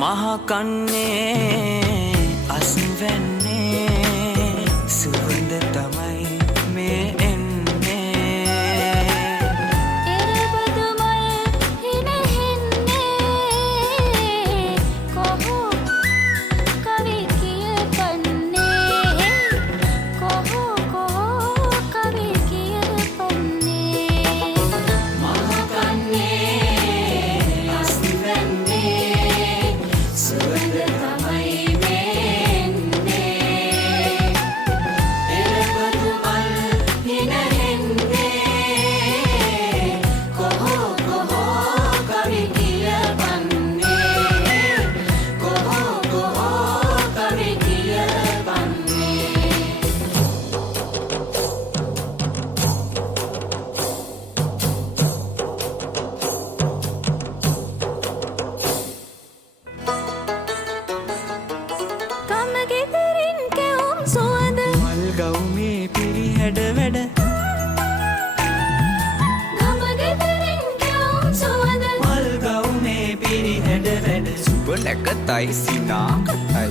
මහකන්නේ අස්වැන්නේ සුවඳ තමයි මේ නැකතයි සිනාකතයි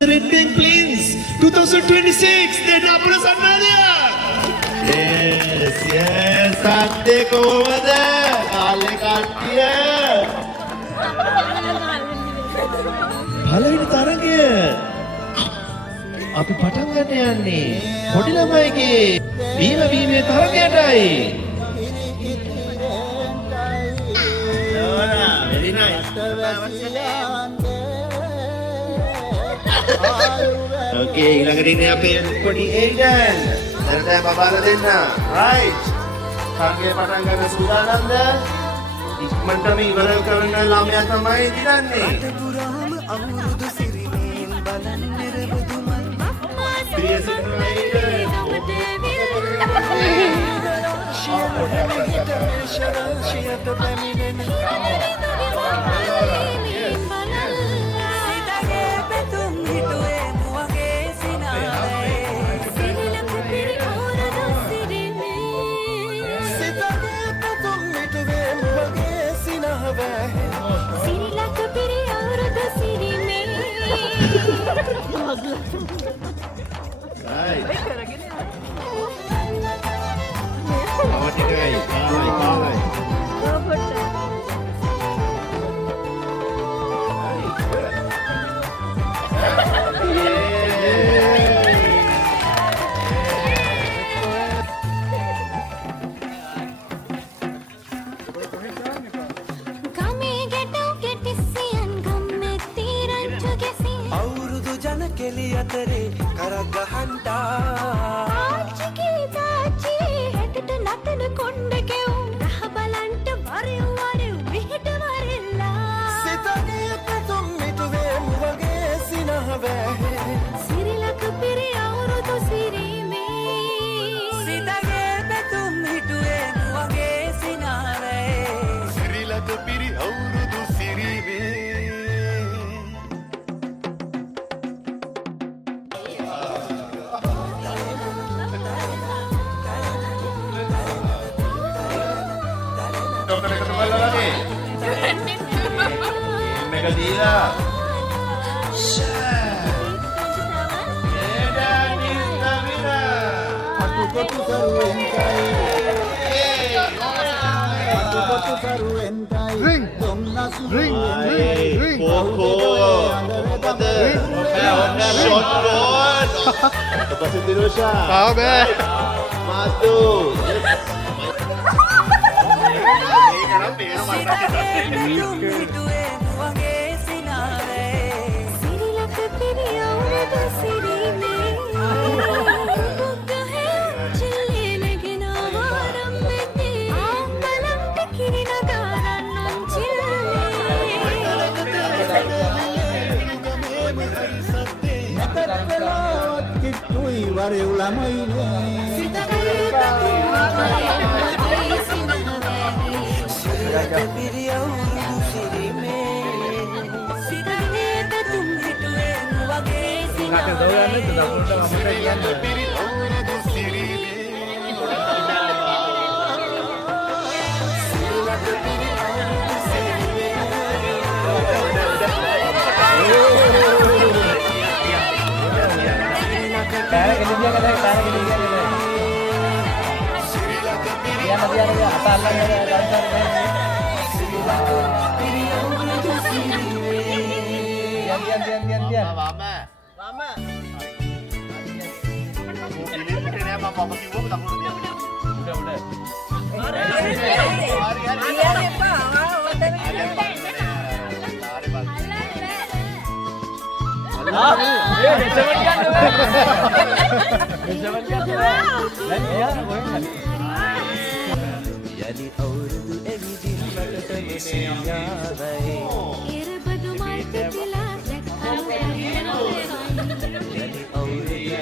Red Bank Plains 2026 දෙන්න අපල සන්නාදය yes සද්දේ කොහමද කාලේ කට්ටිය පළවෙනි තරගය අපි පටන් ගන්න යන්නේ පොඩි ළමයිගේ වීමේ තරගයටයි. Very nice. Okay, ඊළඟට ඉන්නේ අපේ පොඩි ඒඩන්. දැන් බබාලා දෙන්න. Right. තරගය පටන් ගන්න සූදානම්ද? ඉක්මනටම ඉවර කරන ළමයා තමයි දිනන්නේ. Sita Kakak tahu kan itu dah pun dah makan kan. Cara gini dia kata, cara gini dia kata. Dia nanti ada atas lagi ada dancer kan. Diam. Lama. Ini apa papa sih gua tak perlu dia. Udah. යලි අවුරුදු ඇවිදින් මට මෙසියාදයි යලි අවුරුදු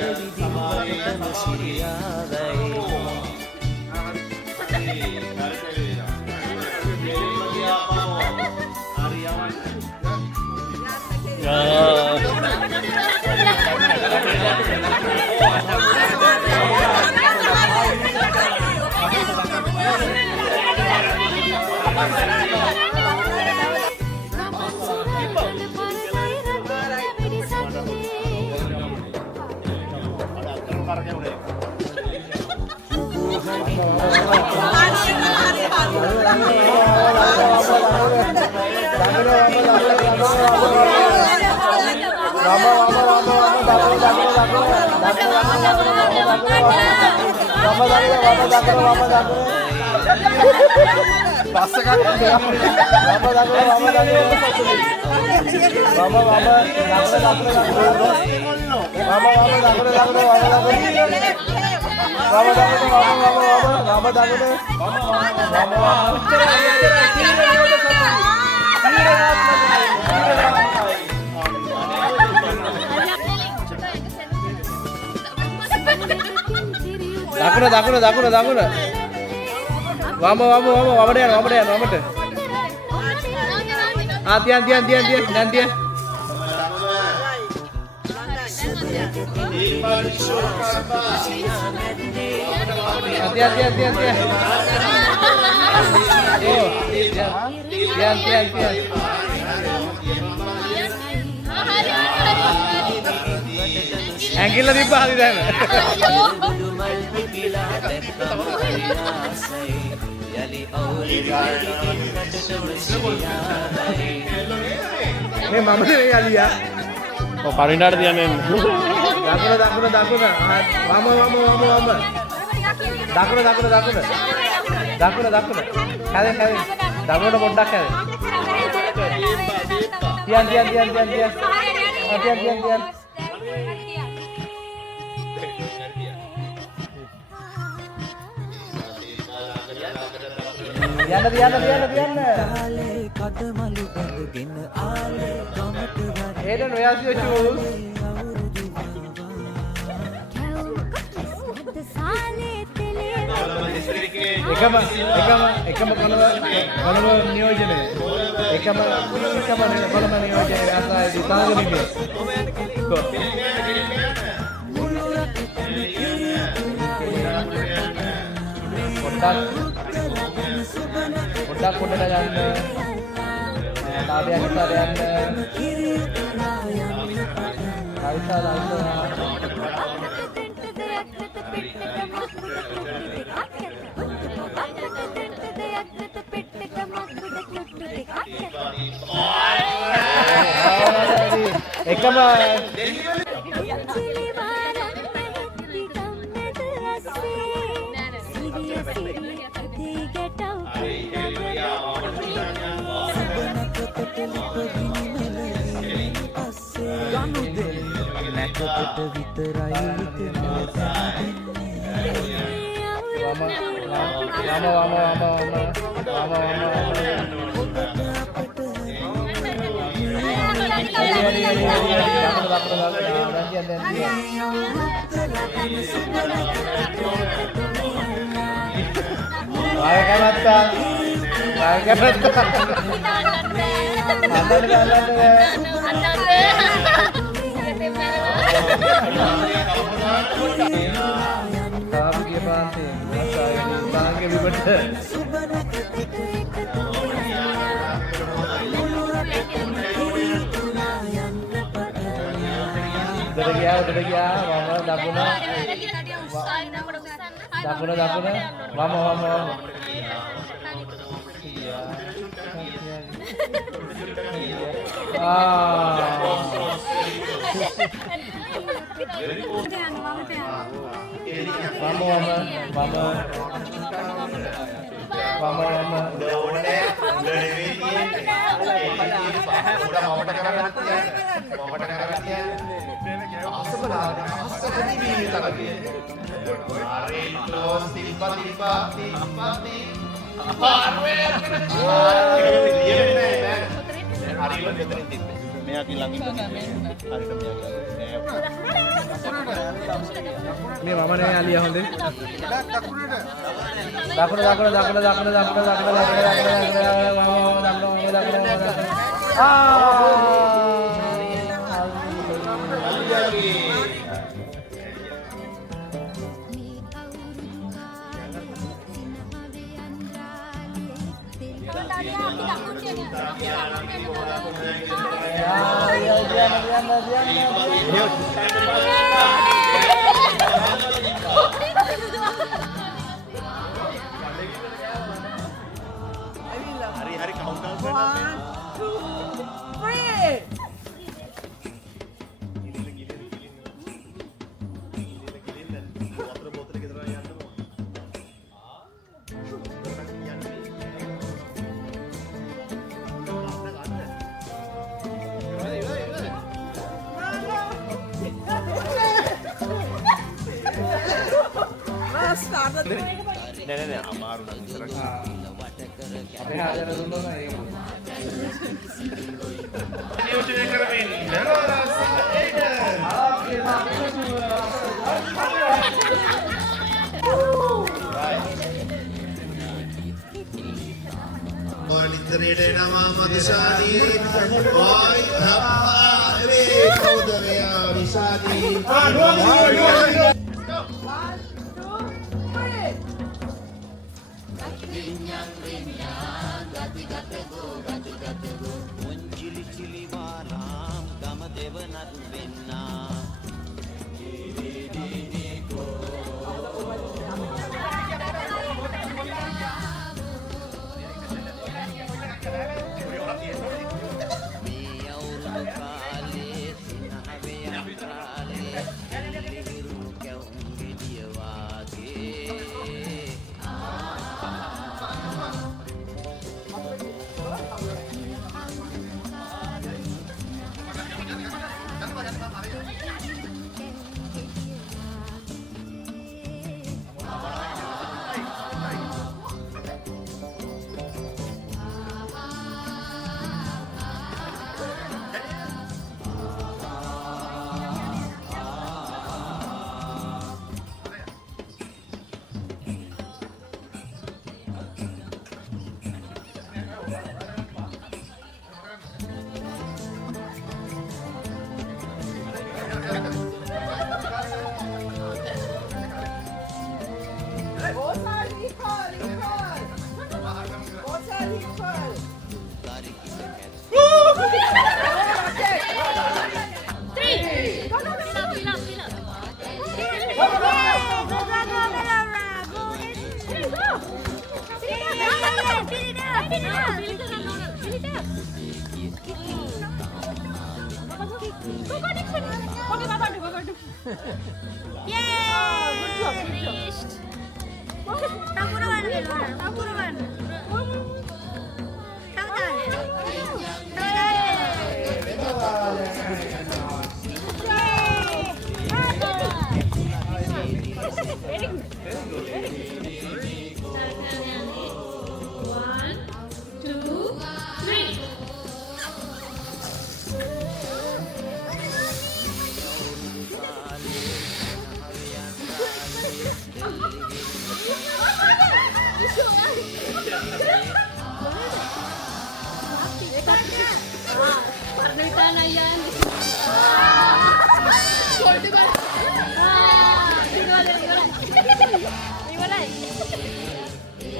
ඇවිදින් මට මෙසියාදයි Dakuna. Wama. Tian. Angle lebih bahari dah. Mama ni kali ya. Oh, parindar dia mem. Dakuna. Mama. Dakuna. Kali. Dakuna bodak kali. Tian. Tian. Diana. Aiden, where's your shoes? එකම කොළඹ නියෝජනය එකම කොළඹ නියෝජනය රාසායේදී සාගරිකේ පොඩ්ඩක් පොඩට යන්න තාදයක් ඉස්සර යන්න එකම තාපු ගිය පාන්තේ මාසාවේදී තාංගේ විබට උඩට ගියා වම දකුණ වම මේ මම නේ අලියා හොඳේ දකුණ නෑ අමාරු නම් ඉස්සරහ අපේ හාදර දුන්නොත් ඒක නියෝජනය කරමින් නරෝරස් නිතරයට එනවා මදුශාලී ඔයි හම්මාරේ කවුද මෙයා විශාලී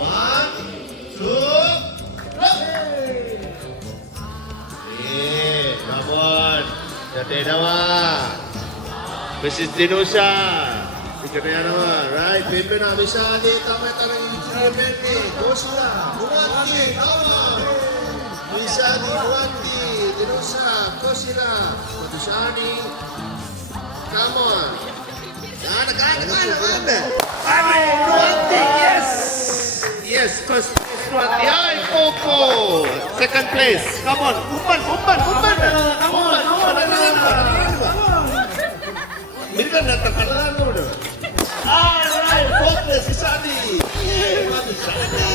1, 2, go! Come on. Jatuh nawa. Mrs. Dinosha. Ikatnya nawa. Right. Pepe na bisa di tamat tanang ini. Pepe. Dosla. Buati. Come on. Bisa di Buati. Dinosha. Kosila. Dosani. Come on. Ada. Buati. Yes. Yes. Buati. Ay, Popo. Second place. Come on. Umpan. Ini kan datang ke dalam udah. Alright, fourth place Sadi. Sadi.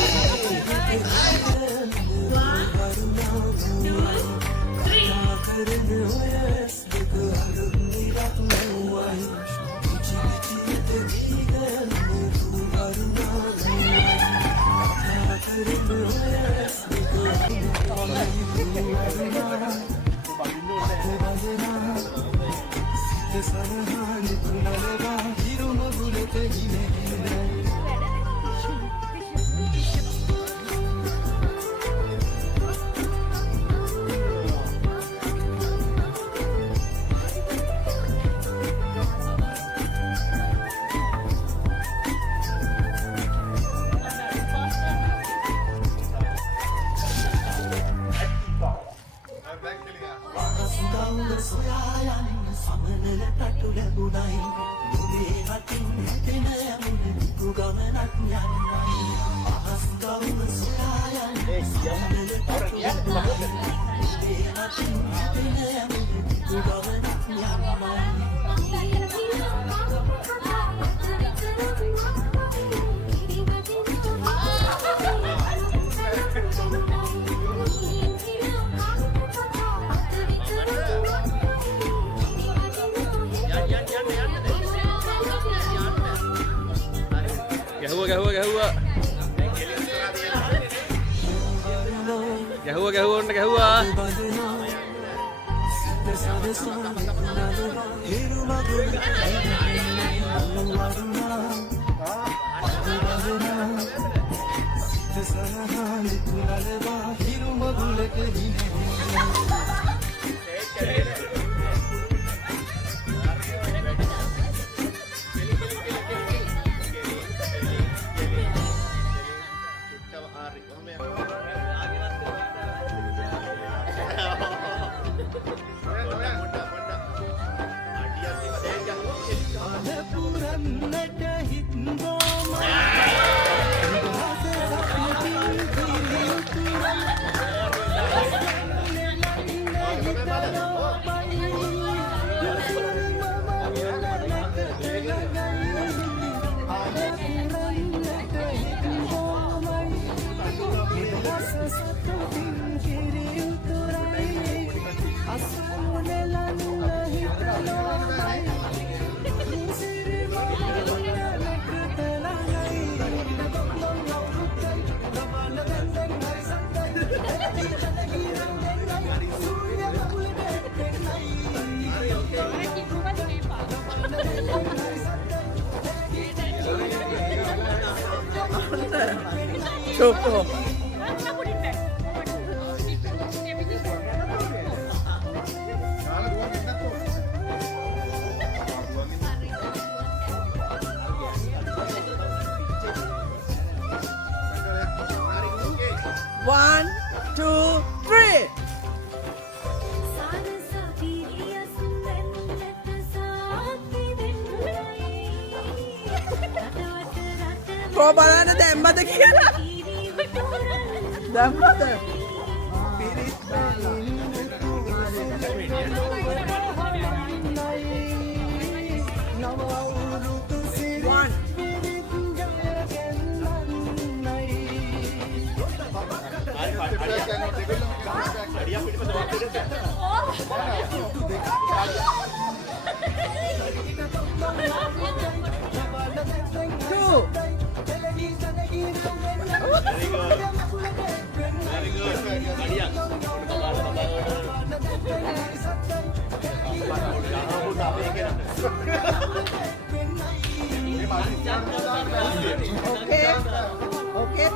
Cukup. One, two, three. Kau balana දැම්මද කියලා? දැම්මද? One. Two. Okay,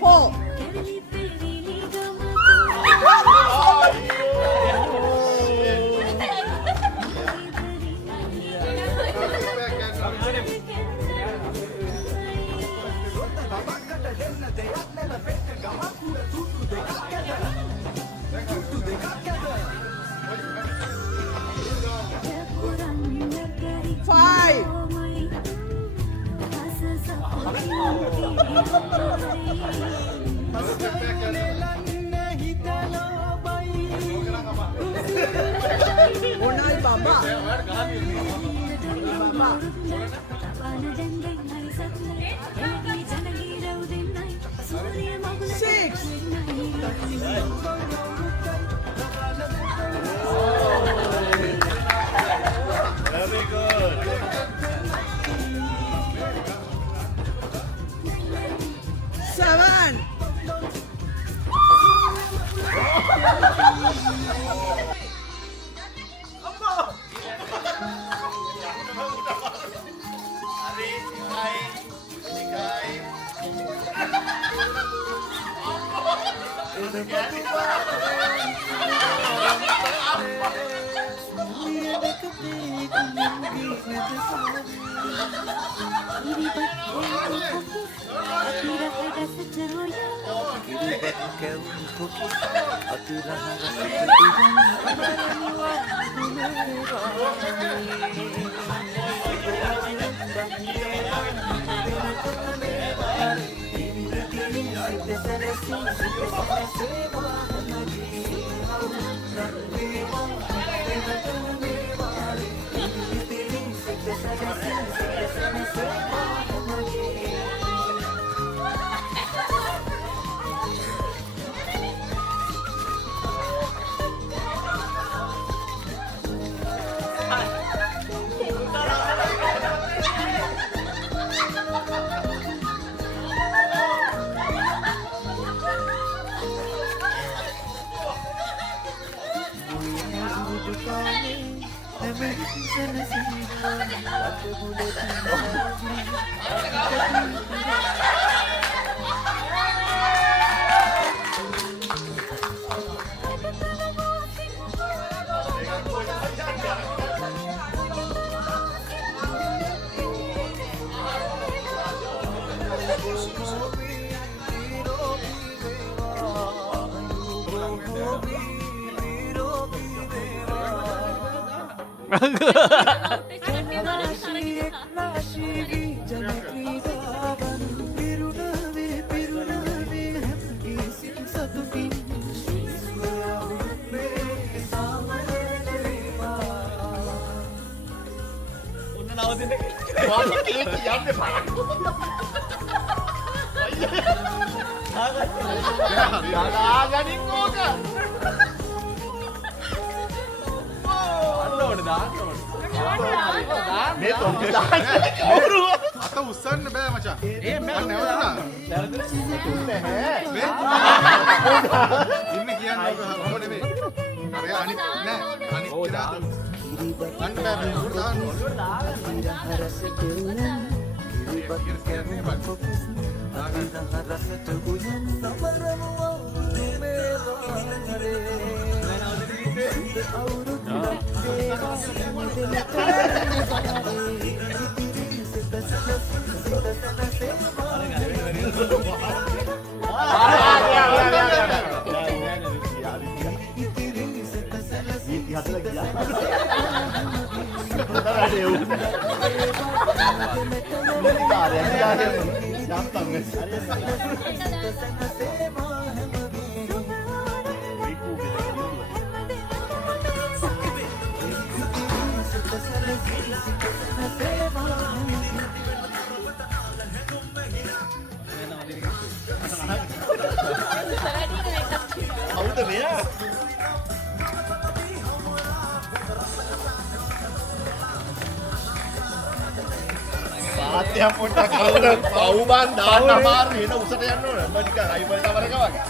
Four. Five. Unai Baba. Baba. Six. Very good. Seven. අත උස්සන්න බෑ මචං. ඒ මම නැවතුණා. ඉන්නේ කියන්නේ ඔබ නෙමෙයි. අර අනිත් නෑ. අනිත් කෙනා අන්න බෑ උඩ ආත්‍යම් පොට්ටක් කවුද පවුබන් දාන්න අමාරු වෙන උසට යන්න ඕන. මම නිකන් රයිෆල් කවර එක වගේ.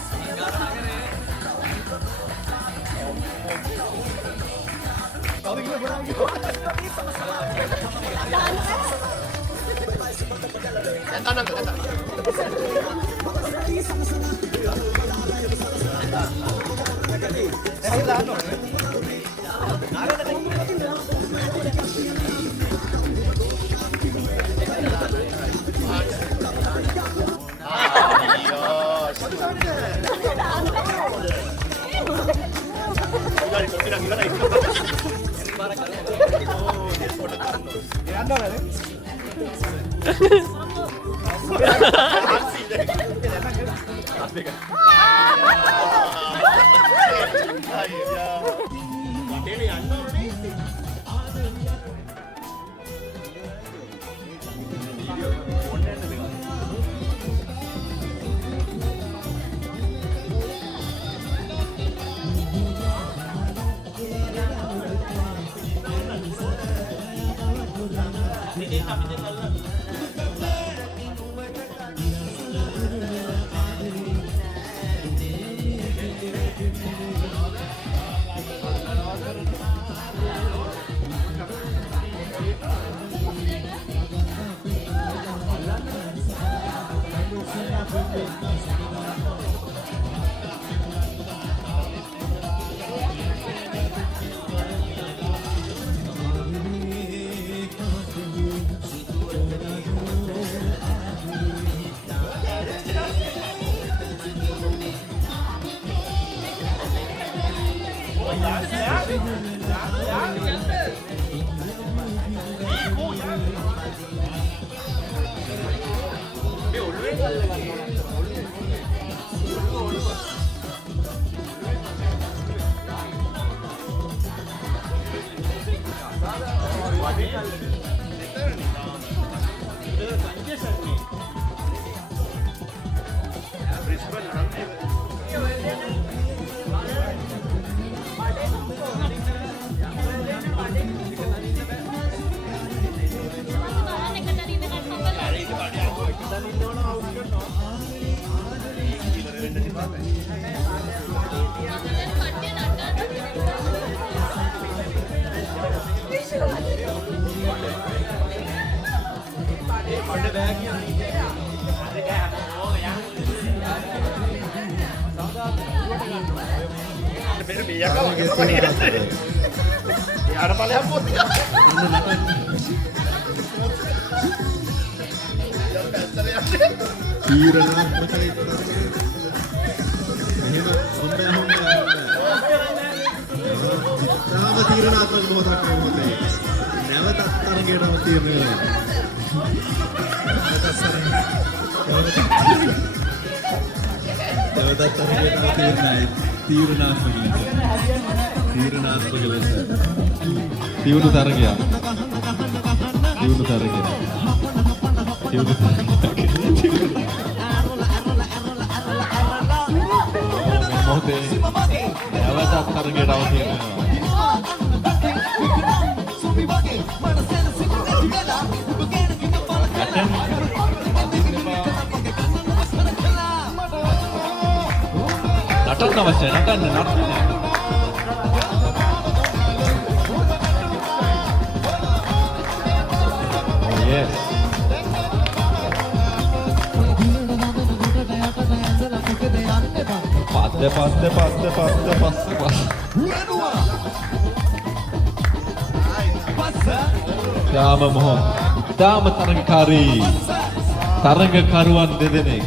තරඟකරුවන් දෙදෙනෙක්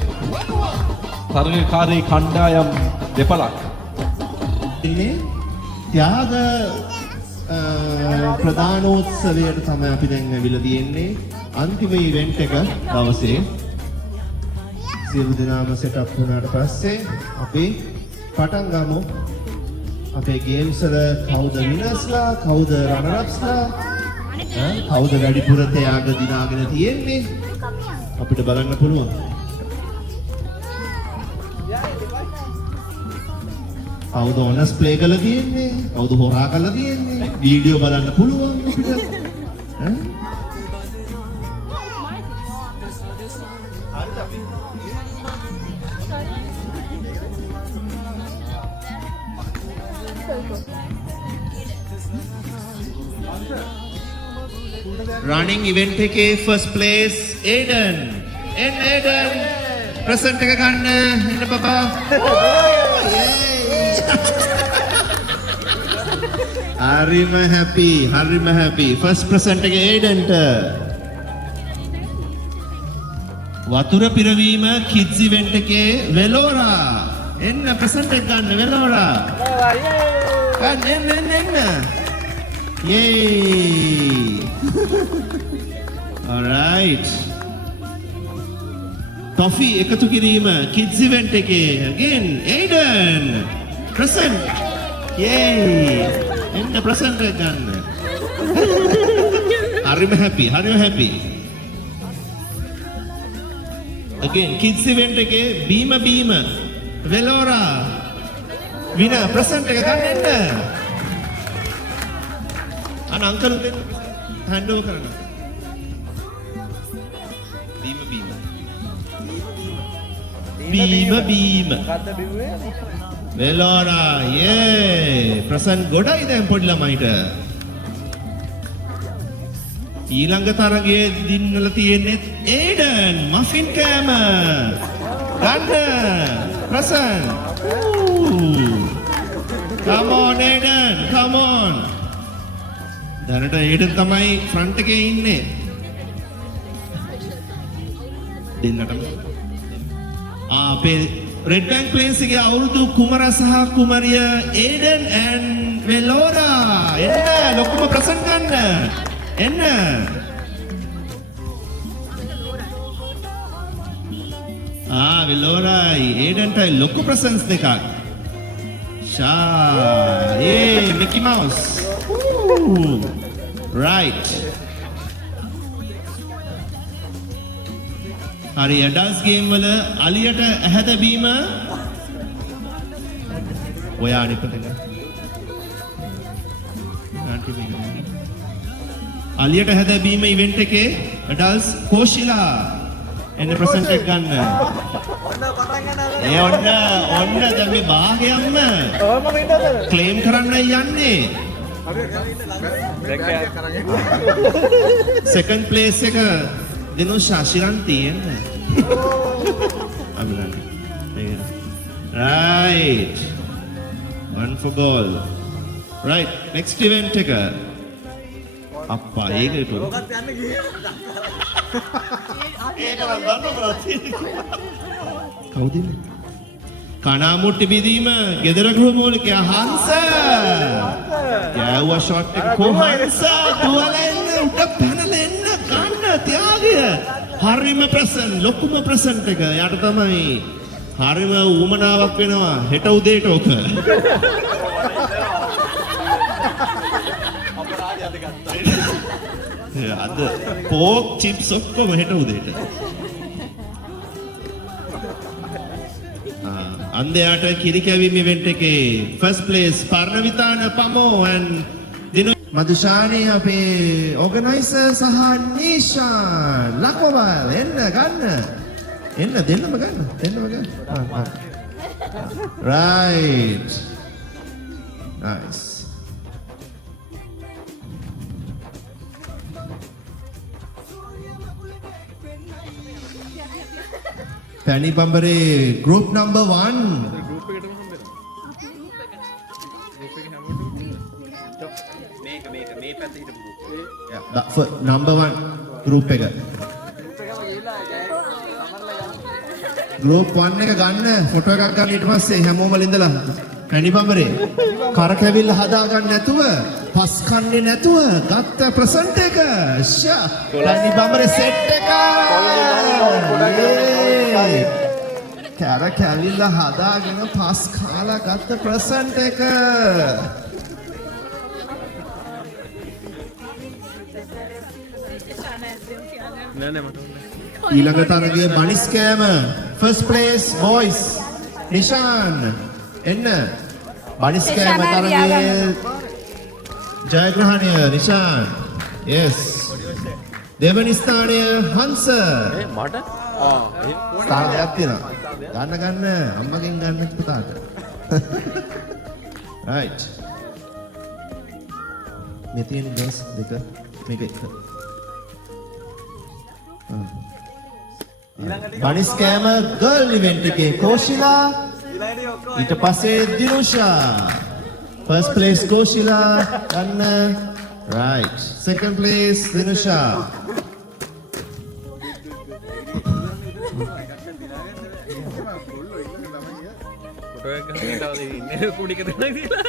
තරඟකාරී කණ්ඩායම් දෙපළක් ඉන්නේ ත්‍යාග ප්‍රදානෝත්සවයට තමයි අපි දැන් ඇවිල්ලා තියෙන්නේ අන්තිම ඉවෙන්ට් එක දවසේ සියලු දෙනාම සෙටප් වුණාට පස්සේ අපි පටන් ගමු අපේ ගේම්ස් වල කවුද විනර්ස්ලා කවුද රනර්ස්ලා කවුද වැඩිපුර ත්‍යාග දිනාගෙන තියෙන්නේ අපිට බලන්න පුළුවන්. කවුද ඕනස් ප්ලේ කරලා තියෙන්නේ? කවුද හොරා කරලා තියෙන්නේ? වීඩියෝ බලන්න පුළුවන් අපිට. running event එකේ first place Aiden. And Aiden present එක ගන්න එන්න බබා. හරිම happy. First present එක Aidenට. වතුර පිරවීම kids event එකේ Velora. එන්න present එක ගන්න Velora. එන්න. Yay! Alright. Toffee එකතු කිරීම kids event එකේ again Aiden present. Yay! එන්න present එක ගන්න. හරිම happy. Again kids event එකේ beam Velora winner present එක ගන්න එන්න. අංකල් උදේ hand over කරන්න. beam. මොකද්ද බිව්වේ? Velora, yeah. ප්‍රසන් ගොඩයි දැන් පොඩි ළමයිට. ඊළඟ තරගයේ දින්නලා තියෙන්නේ Aiden muffin කෑම. ගන්න. ප්‍රසන්. Come on Aiden, come on. දැනට Aiden තමයි front එකේ ඉන්නේ. දෙන්නටම. අපේ Red Bank Plains එකේ අවුරුදු කුමර සහ කුමරිය Aiden and Velora. එන්න ලොකුම ප්‍රසන් ගන්න. එන්න. Velora Aidenටයි ලොකු ප්‍රසන්ස් දෙකක්. Yay, Mickey Mouse. Ooh. Right. හරි ඇඩල්ට්ස් ගේම් වල අලියට ඇහැ තැබීම ඔයා අනිපතක අලියට ඇහැ තැබීම ඉවෙන්ට් එකේ ඇඩල්ට්ස් කෝෂිලා එන්න ප්‍රසන්ට් එක ගන්න. ඔන්න දැන් මේ භාගයක්ම ක්ලේම් කරන්න යන්නේ. සෙකන්ඩ් ප්ලේස් එක Denosha Shiranti right. One for goal. Right. Next event එක. අප්පා ඒකට. කවුද? කණාමුට්ටි බෙදීම ගෙදර ගෘහමූලිකයා හංස. ගෑවුවා ෂොට් එක කොහොමද? දුවලෙන්න උඩ පැනලා එන්න ගන්න ත්‍යාගය. හරිම ප්‍රසන්න ලොකුම ප්‍රසන්ට් එක. යාට තමයි හරිම උමනාවක් වෙනවා හෙට උදේට ඔක. අද පෝක් චිප්ස් ඔක්කොම හෙට උදේට. අන්දයාට කිරි කැවීම ඉවෙන්ට් එකේ ෆස්ට් ප්ලේස් පර්ණවිතාන පමෝ and මදුෂානි අපේ ඕගනයිසර් සහ නිෂාන් ලකෝවල් එන්න ගන්න. එන්න දෙන්නම ගන්න. Right. Nice. පැණි බඹරේ group number 1. number 1 group එක. group 1 එක ගන්න ෆොටෝ එකක් ගන්න ඊට පස්සේ හැමෝම ඉඳලා පැණි බඹරේ කර කැවිල්ල හදා ගන්න නැතුව පස් කන්නේ නැතුව ගත්ත ප්‍රසන්ට් එක. පැණි බඹරේ සෙට් එක. කර කැවිල්ල හදාගෙන පස් කාලා ගත්ත ප්‍රසන්ට් එක. ඊළඟ තරගයේ බනිස් කෑම first place boys නිෂාන් එන්න බනිස් කෑම තරගයේ ජයග්‍රහණය නිෂාන් yes දෙවනි ස්ථානය හංස මට ස්ථානයක් තියෙනවා ගන්න අම්මගෙන් ගන්න පුතාට right මේ තියෙන ගස් දෙක මේක එක. බනිස් කෑම ගර්ල් ඉවෙන්ට් එකේ කෝෂිලා ඊට පස්සේ දිනුෂා. First place කෝෂිලා ගන්න. Right. Second place දිනුෂා. ෆොටෝ එක ගන්න තව ඉන්නේ කුඩි එක දෙන්න කියලා.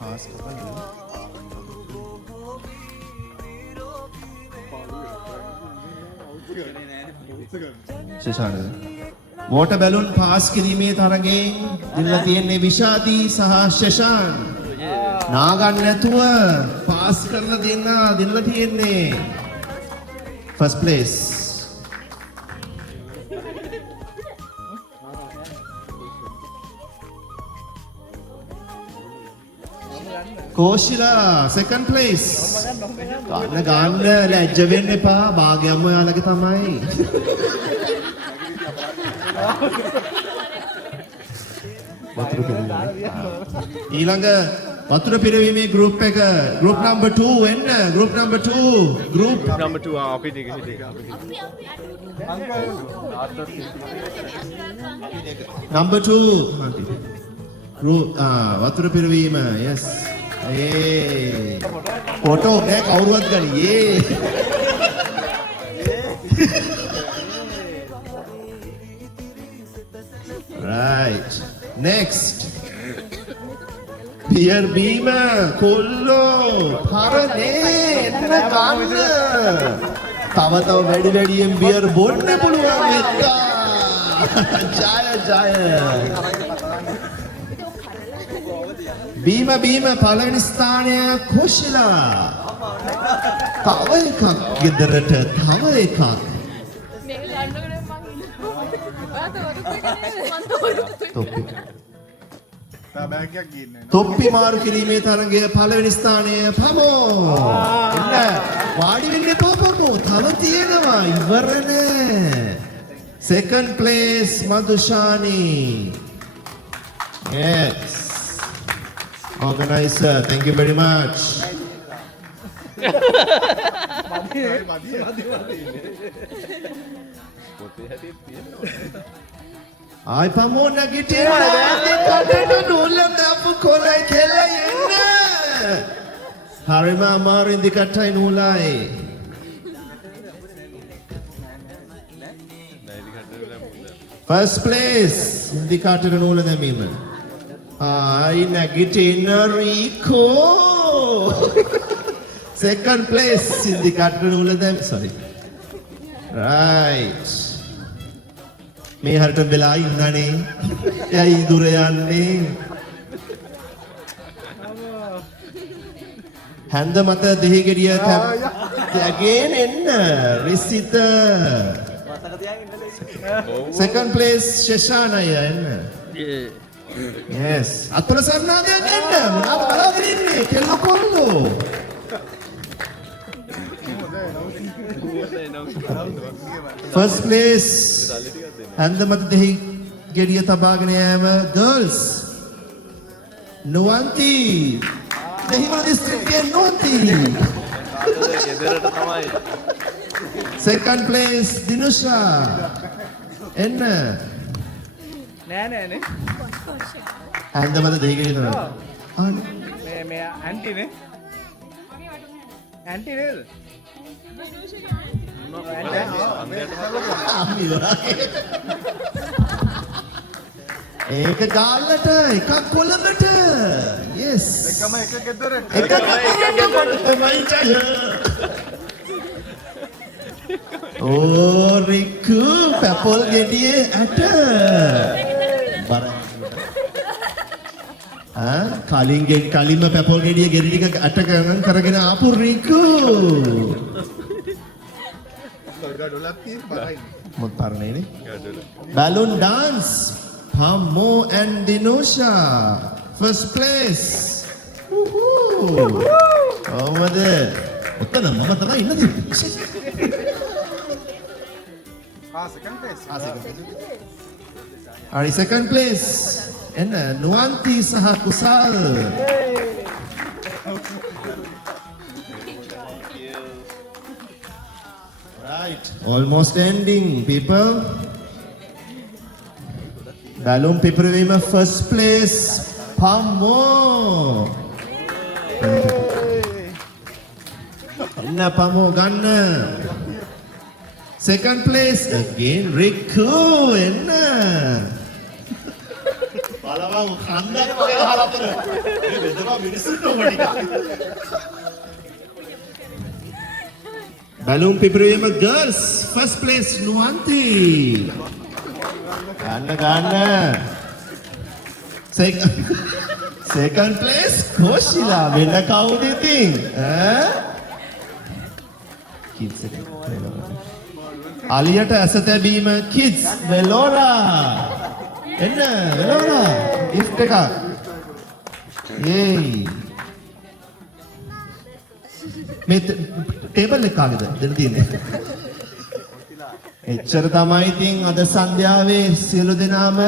පාස් කරලා ශෂාන්ත වෝටර් බැලුන් පාස් කිරීමේ තරගෙන් දිනලා තියෙන්නේ විශාදී සහ ශෂාන්ත. නාගන්න නැතුව පාස් කරලා දිනලා තියෙන්නේ first place. කෝෂිලා second place. ගන්න ලැජ්ජ වෙන්න එපා. භාගයම ඔයාලගේ තමයි. ඊළඟ වතුර පිරවීමේ group එක group number 2 එන්න. group number 2 group number 2 අපි ටික හිටියේ. number 2 group වතුර පිරවීම yes. ඒ ෆොටෝ එක කවුරුවත් ගනියේ. right next beer beam කොල්ලෝ හරනේ එන්න ගන්න. තව වැඩියෙන් beer බොන්න පුළුවන් එක්කා. ජය බීම පළවෙනි ස්ථානය කුෂිලා. තව එකක් ගෙදරට තව එකක්. තොප්පි මාරු කිරීමේ තරගය පළවෙනි ස්ථානය පමෝ. එන්න වාඩි වෙන්න එපා පමෝ. තව තියෙනවා ඉවර නෑ. second place Madhushani. Yes. Organizer, thank you very much. I pamon nagitin dekat nulam dapu kolai khela yenna. Harima amaru indikatai nulai. First place indikator nula damima. Ay nagitin Rico. Second place indikator nula dam. Sorry. Right. මේ හරට වෙලා ඉන්නනේ. එයි දුර යන්නේ. හැන්ද මත දෙහි ගෙඩිය again එන්න. රිසිත. Second place Sheshana එන්න. Yes. අතුල සර්නාදයක් එන්න. මොනවද බලාගෙන ඉන්නේ? කෙල්ල කොල්ලෝ. First place හැන්ද මත දෙහි ගෙඩිය තබාගෙන යෑම girls නුවන්ති දෙහිවල දිස්ත්‍රික්කයේ නුවන්ති. ගෙදරට තමයි. Second place Dinusha එන්න. නෑ හැන්ද මත දෙහි ගෙඩිය තමයි. මේ ඇන්ටිනේ ඇන්ටි නේද? ඒක ගාල්ලට එකක් කොළඹට. yes එකම එක ගෙදරට. එකක් තමයි චය. ඕ රිකු පැපොල් ගෙඩියේ ඇට බර. කලින්ම පැපොල් ගෙඩිය ගෙඩි ටික ඇට ගණන් කරගෙන ආපු රිකු. ගඩොලක් තියෙන බරයි. මොකක් පරණේනේ? balloon dance Pamo and Dinusha first place. කොහමද? ඔතන මම තමයි ඉන්නේ. second place. Second place එන්න නුවන්ති සහ කුසල්. Right, almost ending, people. Balloon පිපිරීම first place. Pammo. එන්න Pammo ගන්න. Second place again Riku එන්න. බලවම් කන්දක් වගේ ගහලා අපර. මේ වෙදවා මිනිස්සුන්ට ඕන ටික. Balloon පිපිරීම girls first place Nuwanti. ගන්න. Second place Koshila වෙන කවුද ඉතින්? Kids එක. අලියට ඇස තැබීම kids වෙලෝලා. එන්න වෙලෝලා gift එකක්. ඒයි. මේ ටේබල් එක කාගේද? දෙන්න තියෙන්නේ. එච්චර තමයි ඉතින් අද සන්ධ්‍යාවේ සියලු දෙනාම